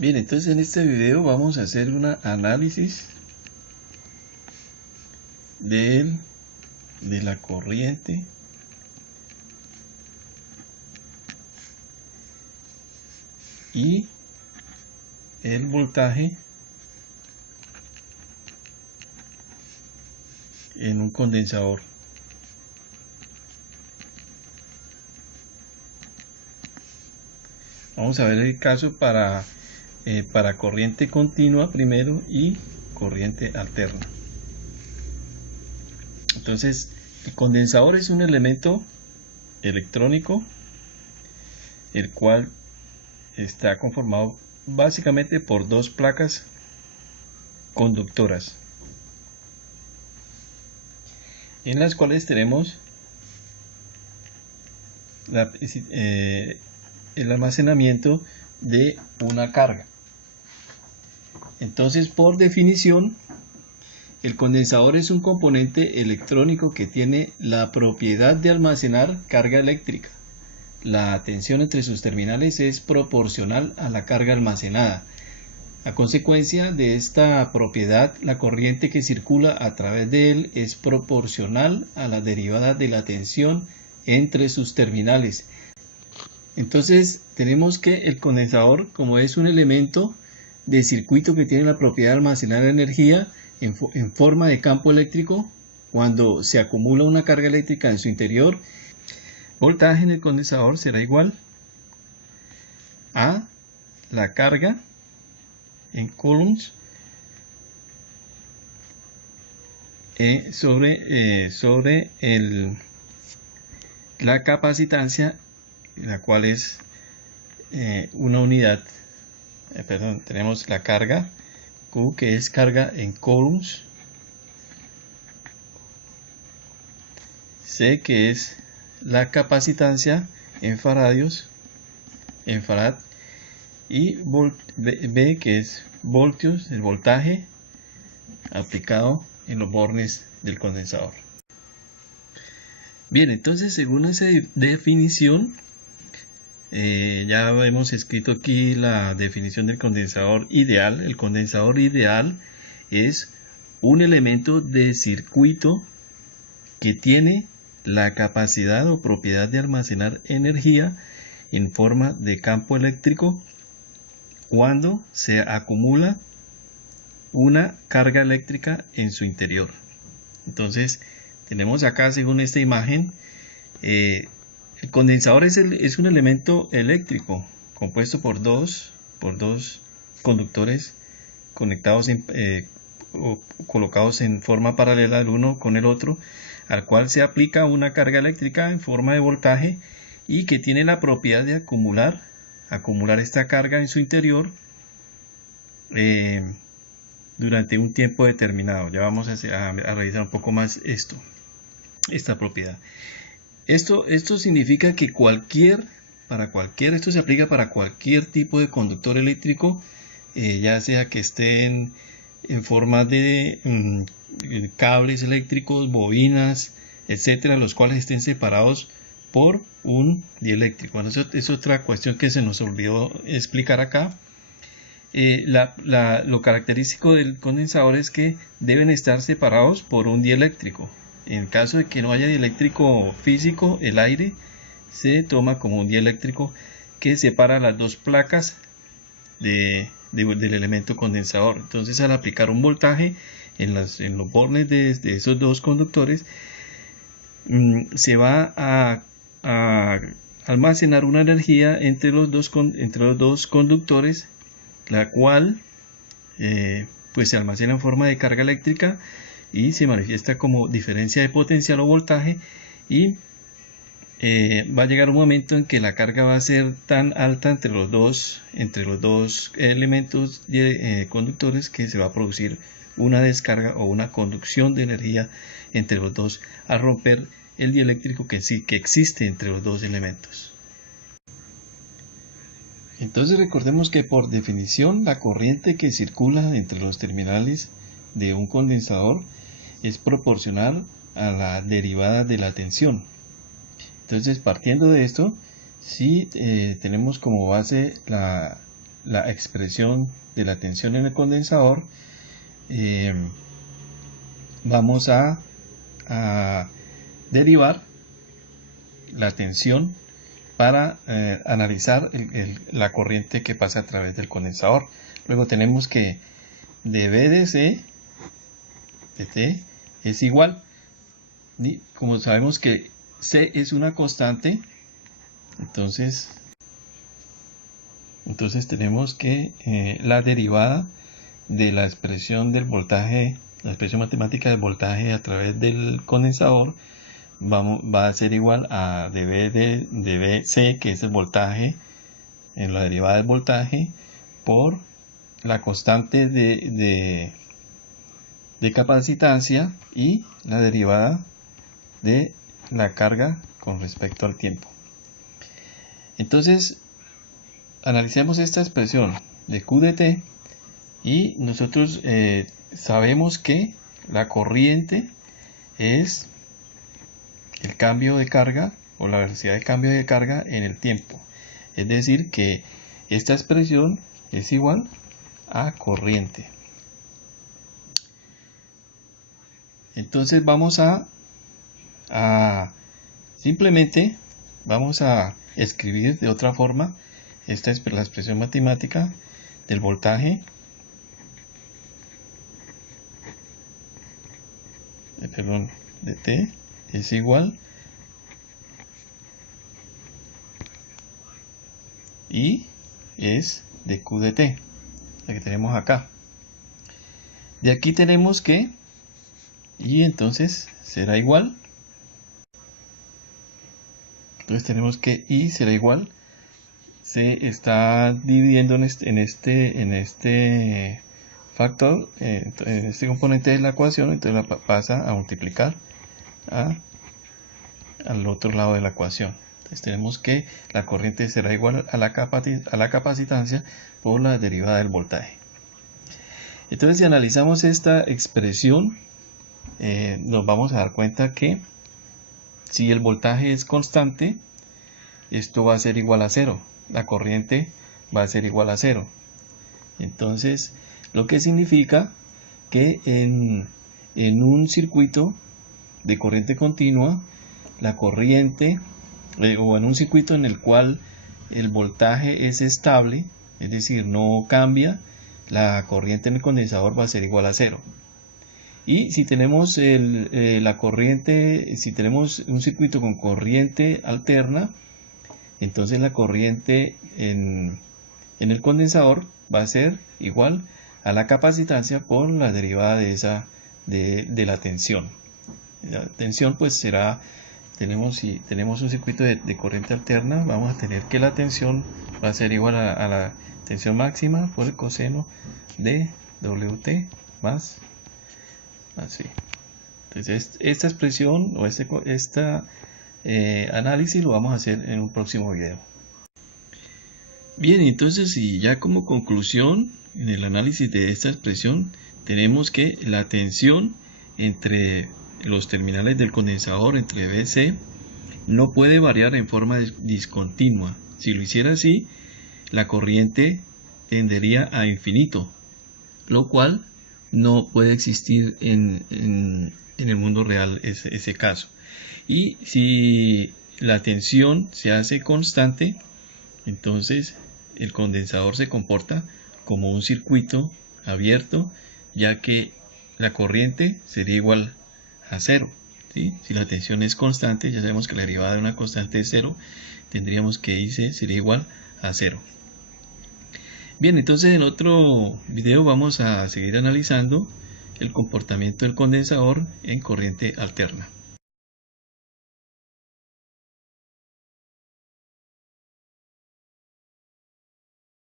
Bien, entonces en este video vamos a hacer un análisis de la corriente y el voltaje en un condensador. Vamos a ver el caso para corriente continua primero y corriente alterna. Entonces, el condensador es un elemento electrónico, el cual está conformado básicamente por dos placas conductoras, en las cuales tenemos el almacenamiento de una carga. Entonces, por definición, el condensador es un componente electrónico que tiene la propiedad de almacenar carga eléctrica. La tensión entre sus terminales es proporcional a la carga almacenada. A consecuencia de esta propiedad, la corriente que circula a través de él es proporcional a la derivada de la tensión entre sus terminales. Entonces tenemos que el condensador, como es un elemento de circuito que tiene la propiedad de almacenar energía en forma de campo eléctrico, cuando se acumula una carga eléctrica en su interior, voltaje en el condensador será igual a la carga en coulombs sobre la capacitancia, la cual es una unidad, tenemos la carga Q, que es carga en coulombs, C, que es la capacitancia en faradios, en farad, y B, que es voltios, el voltaje aplicado en los bornes del condensador. Bien, entonces según esa definición, ya hemos escrito aquí la definición del condensador ideal. El condensador ideal es un elemento de circuito que tiene la capacidad o propiedad de almacenar energía en forma de campo eléctrico cuando se acumula una carga eléctrica en su interior. Entonces tenemos acá, según esta imagen, el condensador es un elemento eléctrico compuesto por dos conductores conectados o colocados en forma paralela el uno con el otro, al cual se aplica una carga eléctrica en forma de voltaje y que tiene la propiedad de acumular esta carga en su interior durante un tiempo determinado. Ya vamos a revisar un poco más esta propiedad. Esto significa que esto se aplica para cualquier tipo de conductor eléctrico, ya sea que estén en forma de cables eléctricos, bobinas, etcétera, los cuales estén separados por un dieléctrico. Bueno, eso es otra cuestión que se nos olvidó explicar acá. Lo característico del condensador es que deben estar separados por un dieléctrico. En caso de que no haya dieléctrico físico, el aire se toma como un dieléctrico que separa las dos placas del elemento condensador. Entonces, al aplicar un voltaje en los bornes de esos dos conductores, se va a almacenar una energía entre los dos conductores, la cual pues se almacena en forma de carga eléctrica y se manifiesta como diferencia de potencial o voltaje, y va a llegar un momento en que la carga va a ser tan alta entre los dos elementos conductores que se va a producir una descarga o una conducción de energía entre los dos al romper el dieléctrico que existe entre los dos elementos. Entonces recordemos que por definición la corriente que circula entre los terminales de un condensador es proporcional a la derivada de la tensión. Entonces, partiendo de esto, si tenemos como base la expresión de la tensión en el condensador, vamos a derivar la tensión para analizar la corriente que pasa a través del condensador. Luego tenemos que dB de C de T es igual, y como sabemos que C es una constante, entonces tenemos que la derivada de la expresión del voltaje, la expresión matemática del voltaje a través del condensador va a ser igual a dB de dBc, que es el voltaje, en la derivada del voltaje, por la constante de capacitancia y la derivada de la carga con respecto al tiempo. Entonces, analicemos esta expresión de Q de T y nosotros sabemos que la corriente es el cambio de carga o la velocidad de cambio de carga en el tiempo. Es decir, que esta expresión es igual a corriente. Entonces vamos simplemente vamos a escribir de otra forma. Esta es la expresión matemática del voltaje de T es igual y es de Q de T, la que tenemos acá. De aquí tenemos que, y entonces será igual, entonces tenemos que I será igual, se está dividiendo en este factor, en este componente de la ecuación, entonces la pasa a multiplicar al otro lado de la ecuación. Entonces tenemos que la corriente será igual a la capacitancia por la derivada del voltaje. Entonces, si analizamos esta expresión, nos vamos a dar cuenta que si el voltaje es constante, esto va a ser igual a 0. La corriente va a ser igual a 0. Entonces, lo que significa que en un circuito de corriente continua, la corriente, o en un circuito en el cual el voltaje es estable, es decir, no cambia, la corriente en el condensador va a ser igual a 0. Y si tenemos la corriente, si tenemos un circuito con corriente alterna, entonces la corriente en el condensador va a ser igual a la capacitancia por la derivada de la tensión. La tensión pues será, si tenemos un circuito de corriente alterna, vamos a tener que la tensión va a ser igual a la tensión máxima por el coseno de Wt más así. Entonces esta expresión o este análisis lo vamos a hacer en un próximo video. Bien, entonces, y ya como conclusión en el análisis de esta expresión, tenemos que la tensión entre los terminales del condensador, entre BC, no puede variar en forma discontinua. Si lo hiciera así, la corriente tendería a infinito, lo cual no puede existir en el mundo real ese caso. Y si la tensión se hace constante, entonces el condensador se comporta como un circuito abierto, ya que la corriente sería igual a 0. ¿Sí? Si la tensión es constante, ya sabemos que la derivada de una constante es 0, tendríamos que IC sería igual a 0. Bien, entonces en otro video vamos a seguir analizando el comportamiento del condensador en corriente alterna.